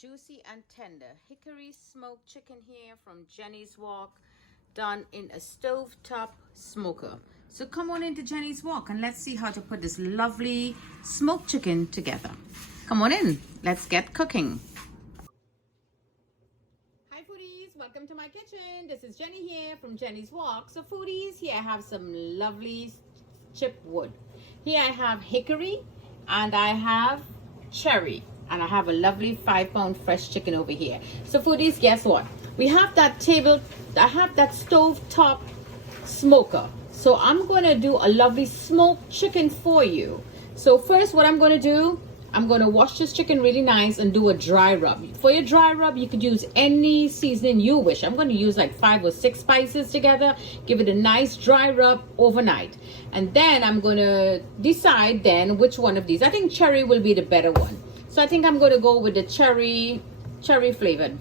juicy and tender hickory smoked chicken here from Jenny's Walk, done in a stovetop smoker. So come on into Jenny's Walk and let's see how to put this lovely smoked chicken together. Come on in, let's get cooking. Hi foodies, welcome to my kitchen. This is Jenny here from Jenny's Walk. So foodies, here I have some lovely chip wood. Here I have hickory and I have cherry. And I have a lovely 5-pound fresh chicken over here. So foodies, guess what? We have that I have that stove top smoker. So I'm gonna do a lovely smoked chicken for you. So first what I'm gonna do, I'm gonna wash this chicken really nice and do a dry rub. For your dry rub, you could use any seasoning you wish. I'm gonna use like 5 or 6 spices together, give it a nice dry rub overnight. And then I'm gonna decide then which one of these. I think cherry will be the better one. So I think I'm going to go with the cherry flavored.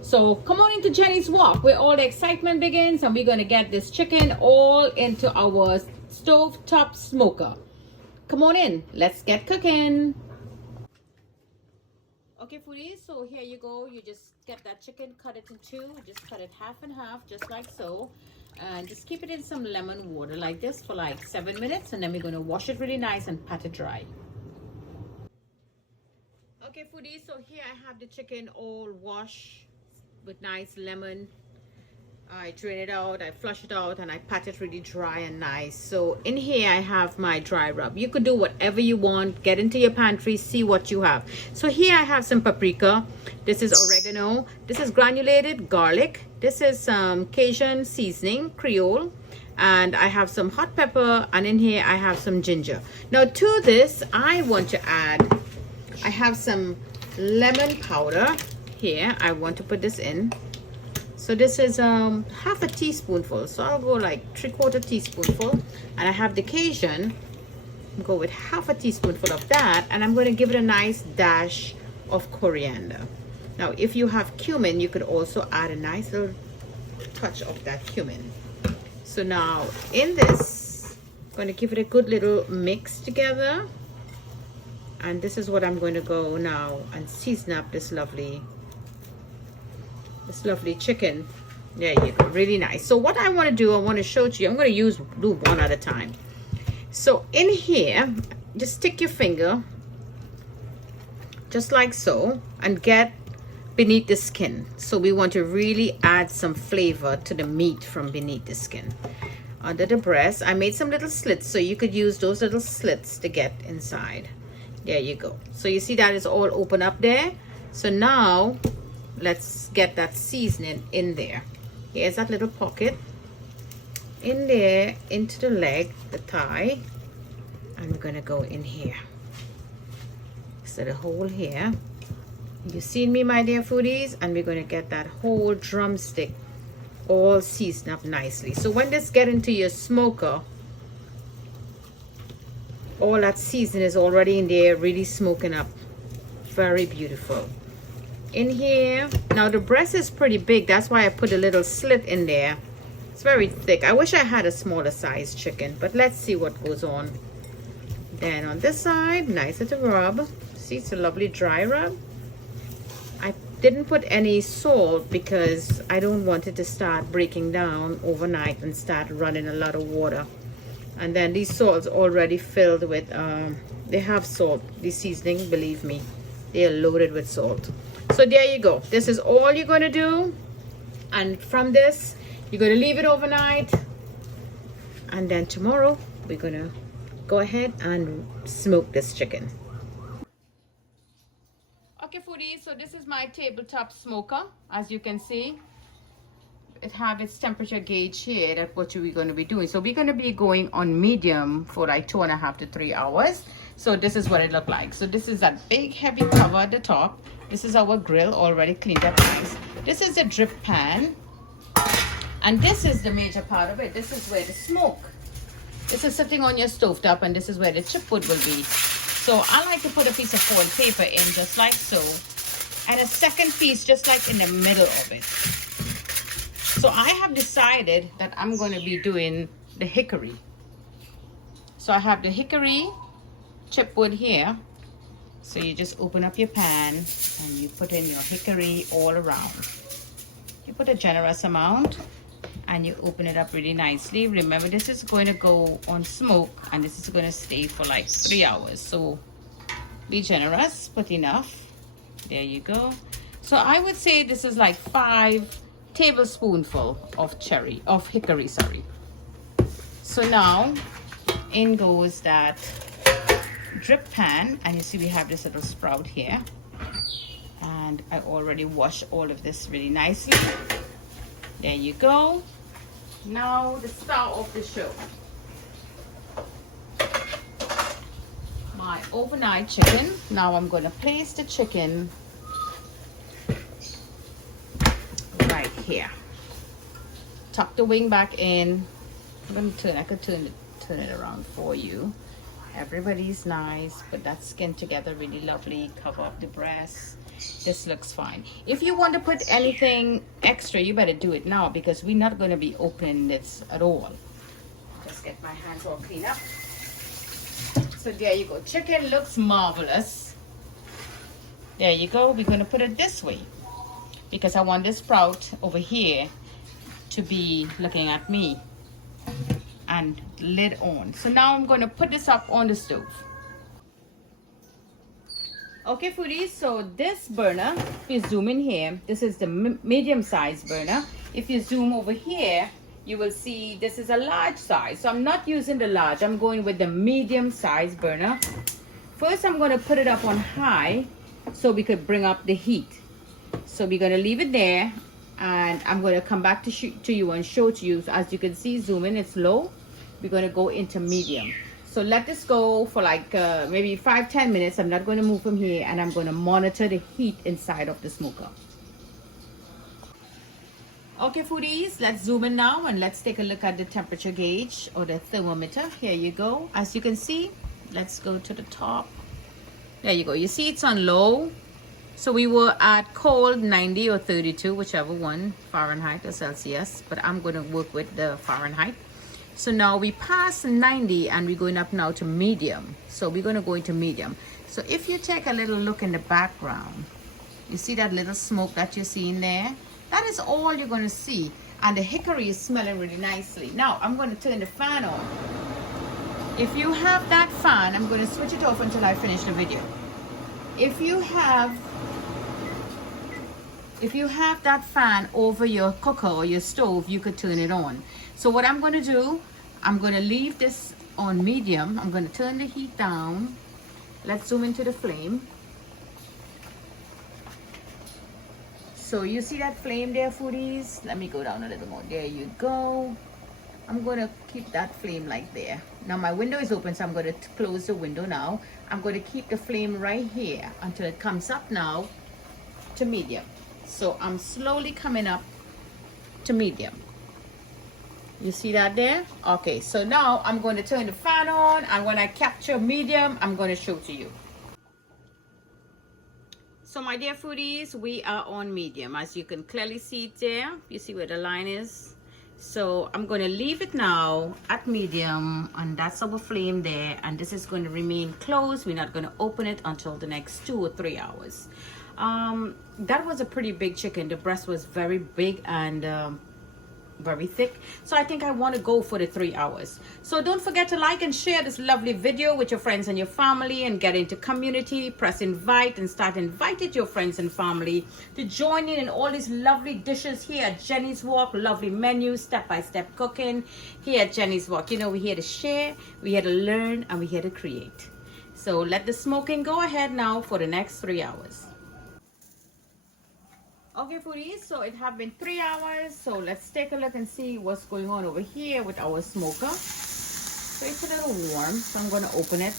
So come on into Jenny's Walk where all the excitement begins, and we're going to get this chicken all into our stove top smoker. Come on in, let's get cooking. Okay foodies, so here you go. You just get that chicken, cut it in two, just cut it half and half, just like so. And just keep it in some lemon water like this for like 7 minutes, and then we're going to wash it really nice and pat it dry. Okay foodies, so here I have the chicken all washed with nice lemon. I drain it out, I flush it out, and I pat it really dry and nice. So in here I have my dry rub. You could do whatever you want. Get into your pantry, see what you have. So here I have some paprika. This is oregano. This is granulated garlic. This is some Cajun seasoning, Creole. And I have some hot pepper, and in here I have some ginger. Now to this I want to add, I have some lemon powder here. I want to put this in. So this is half a teaspoonful. So I'll go like 3/4 teaspoonful. And I have the Cajun. I'll go with half a teaspoonful of that. And I'm going to give it a nice dash of coriander. Now, if you have cumin, you could also add a nice little touch of that cumin. So now in this, I'm going to give it a good little mix together. And this is what I'm going to go now and season up this lovely chicken. There you go, really nice. So what I want to do, I want to show to you, I'm going to do one at a time. So in here, just stick your finger, just like so, and get beneath the skin. So we want to really add some flavor to the meat from beneath the skin. Under the breast, I made some little slits, so you could use those little slits to get inside. There you go. So you see that is all open up there. So now let's get that seasoning in there. Here's that little pocket in there, into the leg, the thigh, and we're gonna go in here. So the hole here, you seen me, my dear foodies, and we're gonna get that whole drumstick all seasoned up nicely. So when this get into your smoker, all that seasoning is already in there, really smoking up. Very beautiful. In here, now the breast is pretty big. That's why I put a little slit in there. It's very thick. I wish I had a smaller size chicken, but let's see what goes on. Then on this side, nice little rub. See, it's a lovely dry rub. I didn't put any salt because I don't want it to start breaking down overnight and start running a lot of water. And then these salts already filled with, they have salt, these seasoning, believe me, they are loaded with salt. So there you go. This is all you're going to do. And from this, you're going to leave it overnight. And then tomorrow, we're going to go ahead and smoke this chicken. Okay, foodies, so this is my tabletop smoker. As you can see, it have its temperature gauge here. That's what we're going to be doing. So we're going to be going on medium for like 2.5 to 3 hours. So this is what it look like. So this is that big heavy cover at the top. This is our grill already cleaned up nice. This is a drip pan, and this is the major part of it. This is where the smoke, this is sitting on your stovetop, and this is where the chip wood will be. So I like to put a piece of foil paper in just like so, and a second piece just like in the middle of it. So I have decided that I'm going to be doing the hickory. So I have the hickory chipwood here, So you just open up your pan and you put in your hickory all around. You put a generous amount and you open it up really nicely. Remember, this is going to go on smoke and this is going to stay for like 3 hours. So be generous, put enough. There you go. So I would say this is like 5 tablespoonful of hickory, sorry. So now in goes that drip pan, and you see we have this little sprout here, and I already washed all of this really nicely. There you go. Now the star of the show, my overnight chicken. Now I'm going to place the chicken right here. Tuck the wing back in. I'm going to I could turn it around for you. Everybody's nice. Put that skin together really lovely. Cover up the breast. This looks fine. If you want to put anything extra, you better do it now, because we're not going to be opening this at all. Just get my hands all clean up. So there you go. Chicken looks marvelous. There you go. We're going to put it this way because I want this sprout over here to be looking at me, and lid on. So now I'm going to put this up on the stove. Okay, foodies, so this burner, if you zoom in here, this is the medium size burner. If you zoom over here, you will see this is a large size. So I'm not using the large, I'm going with the medium size burner. First, I'm going to put it up on high so we could bring up the heat. So we're going to leave it there, and I'm going to come back to you and show to you. So as you can see, zoom in, it's low. We're going to go into medium. So let this go for like maybe 5-10 minutes. I'm not going to move from here, and I'm going to monitor the heat inside of the smoker. Okay, foodies, let's zoom in now and let's take a look at the temperature gauge or the thermometer. Here you go. As you can see, let's go to the top. There you go. You see it's on low. So we were at cold 90 or 32, whichever one, Fahrenheit or Celsius, but I'm going to work with the Fahrenheit. So now we passed 90 and we're going up now to medium. So we're going to go into medium. So if you take a little look in the background, you see that little smoke that you're seeing there? That is all you're going to see. And the hickory is smelling really nicely. Now I'm going to turn the fan on. If you have that fan, I'm going to switch it off until I finish the video. If you have that fan over your cooker or your stove, you could turn it on. So what I'm going to do, I'm going to leave this on medium. I'm going to turn the heat down. Let's zoom into the flame. So you see that flame there, foodies? Let me go down a little more. There you go. I'm going to keep that flame like there. Now my window is open, so I'm going to close the window now. I'm going to keep the flame right here until it comes up now to medium. So I'm slowly coming up to medium. You see that there? Okay, so now I'm going to turn the fan on, and when I capture medium, I'm going to show to you. So my dear foodies, we are on medium. As you can clearly see it there. You see where the line is? So I'm going to leave it now at medium, and that's our flame there, and this is going to remain closed. We're not going to open it until the next 2 or 3 hours. That was a pretty big chicken. The breast was very big and very thick, so I think I want to go for the 3 hours. So don't forget to like and share this lovely video with your friends and your family, and get into community, press invite, and start inviting your friends and family to join in all these lovely dishes here at Jenny's Walk. Lovely menu, step-by-step cooking here at Jenny's Walk. You know, we're here to share, we're here to learn, and we're here to create. So let the smoking go ahead now for the next 3 hours. Okay, foodies, so it have been 3 hours. So let's take a look and see what's going on over here with our smoker. So it's a little warm, so I'm going to open it.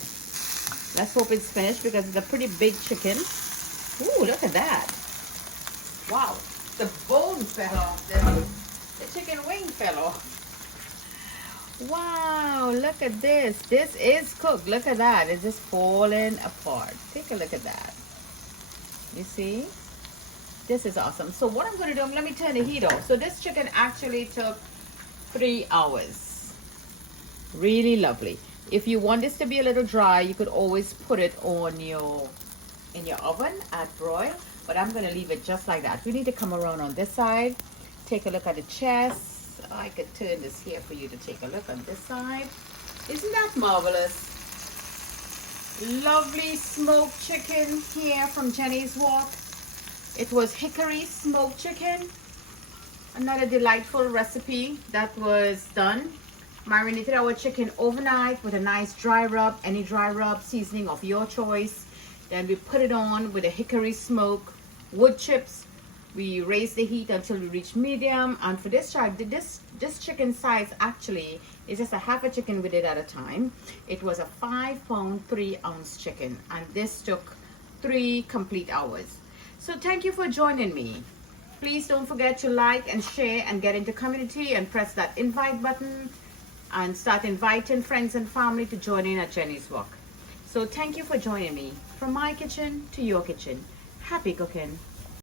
Let's hope it's finished, because it's a pretty big chicken. Ooh, look at that. Wow, the bone fell off. The chicken wing fell off. Wow, look at this. This is cooked. Look at that. It's just falling apart. Take a look at that. You see? This is awesome. So what I'm going to do, let me turn the heat off. So this chicken actually took 3 hours. Really lovely. If you want this to be a little dry, you could always put it on your in your oven at broil, but I'm going to leave it just like that. We need to come around on this side. Take a look at the chest. I could turn this here for you to take a look on this side. Isn't that marvelous? Lovely smoked chicken here from Jenny's Walk. It was hickory smoked chicken. Another delightful recipe that was done. Marinated our chicken overnight with a nice dry rub, any dry rub seasoning of your choice. Then we put it on with a hickory smoke, wood chips. We raise the heat until we reach medium. And for this child, this chicken size actually is just a half a chicken we did at a time. It was a 5-pound, 3-ounce chicken, and this took 3 complete hours. So thank you for joining me. Please don't forget to like and share and get into community and press that invite button and start inviting friends and family to join in at Jenny's Walk. So thank you for joining me. From my kitchen to your kitchen. Happy cooking.